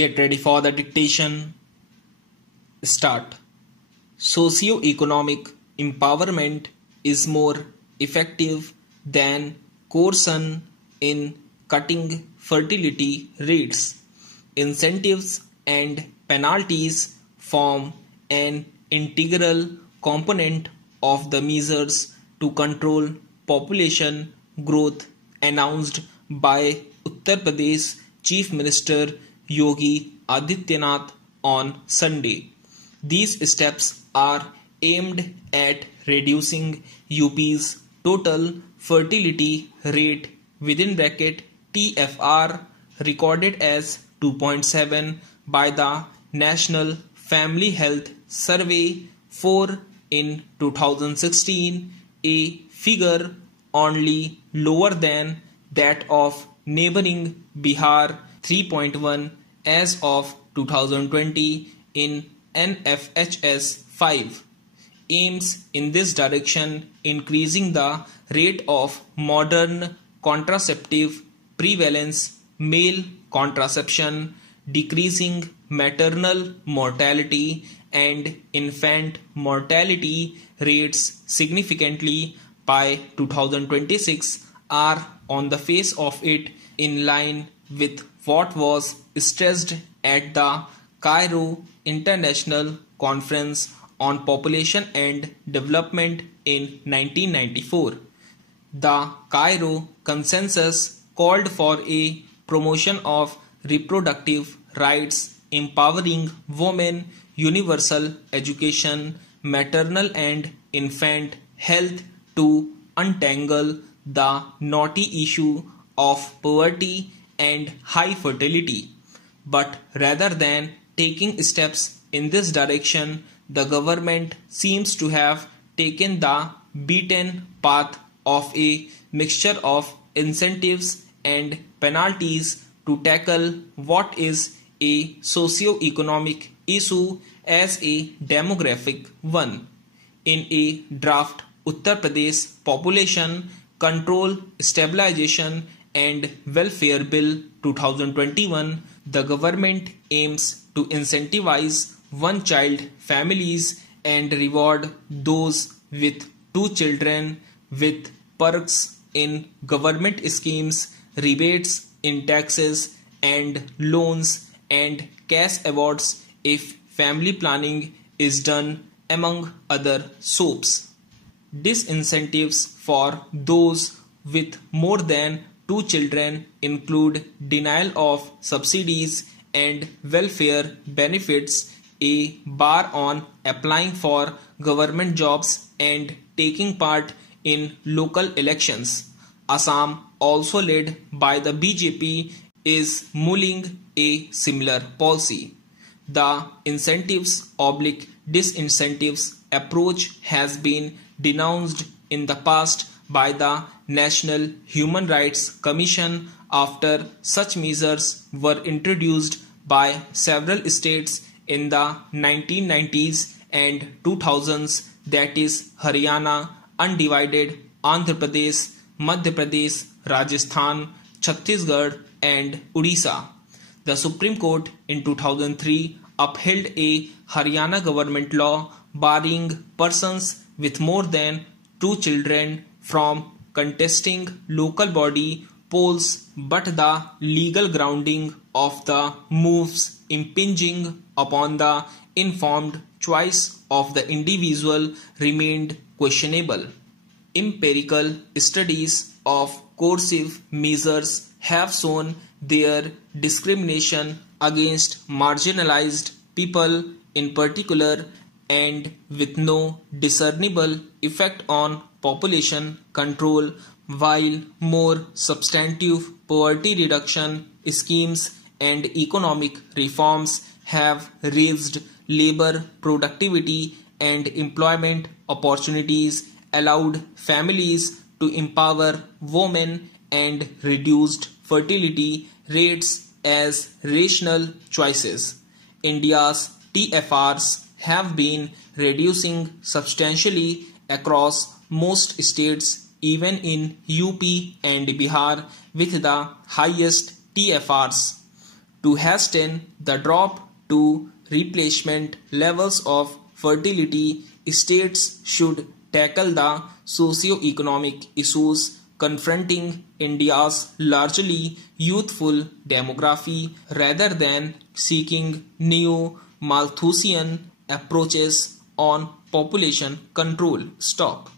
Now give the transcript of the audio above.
Get ready for the dictation. Start. Socio-economic empowerment is more effective than coercion in cutting fertility rates. Incentives and penalties form an integral component of the measures to control population growth announced by Uttar Pradesh Chief Minister Yogi Adityanath on Sunday. These steps are aimed at reducing UP's total fertility rate (TFR) recorded as 2.7 by the National Family Health Survey 4 in 2016, a figure only lower than that of neighboring Bihar 3.1 as of 2020 in NFHS 5. Aims in this direction increasing the rate of modern contraceptive prevalence, male contraception, decreasing maternal mortality and infant mortality rates significantly by 2026 are on the face of it in line with what was stressed at the Cairo International Conference on Population and Development in 1994. The Cairo Consensus called for a promotion of reproductive rights, empowering women, universal education, maternal and infant health to untangle the knotty issue of poverty and high fertility. But rather than taking steps in this direction, the government seems to have taken the beaten path of a mixture of incentives and penalties to tackle what is a socio-economic issue as a demographic one. In a draft Uttar Pradesh Population Control, Stabilization and Welfare Bill 2021, the government aims to incentivize one-child families and reward those with two children with perks in government schemes, rebates in taxes and loans, and cash awards if family planning is done, among other soaps. Disincentives for those with more than two children include denial of subsidies and welfare benefits, a bar on applying for government jobs and taking part in local elections. Assam, also led by the BJP, is mulling a similar policy. The incentives/disincentives approach has been denounced in the past by the National Human Rights Commission after such measures were introduced by several states in the 1990s and 2000s, that is Haryana, undivided Andhra Pradesh, Madhya Pradesh, Rajasthan, Chhattisgarh and Odisha. The Supreme Court in 2003 upheld a Haryana government law barring persons with more than two children from contesting local body polls, but the legal grounding of the moves impinging upon the informed choice of the individual remained questionable. Empirical studies of coercive measures have shown their discrimination against marginalized people in particular, and with no discernible effect on population control, while more substantive poverty reduction schemes and economic reforms have raised labor productivity and employment opportunities, allowed families to empower women and reduced fertility rates as rational choices. India's TFRs have been reducing substantially across most states, even in UP and Bihar with the highest TFRs. To hasten the drop to replacement levels of fertility, states should tackle the socio-economic issues confronting India's largely youthful demography rather than seeking new Malthusian approaches on population control. Stop.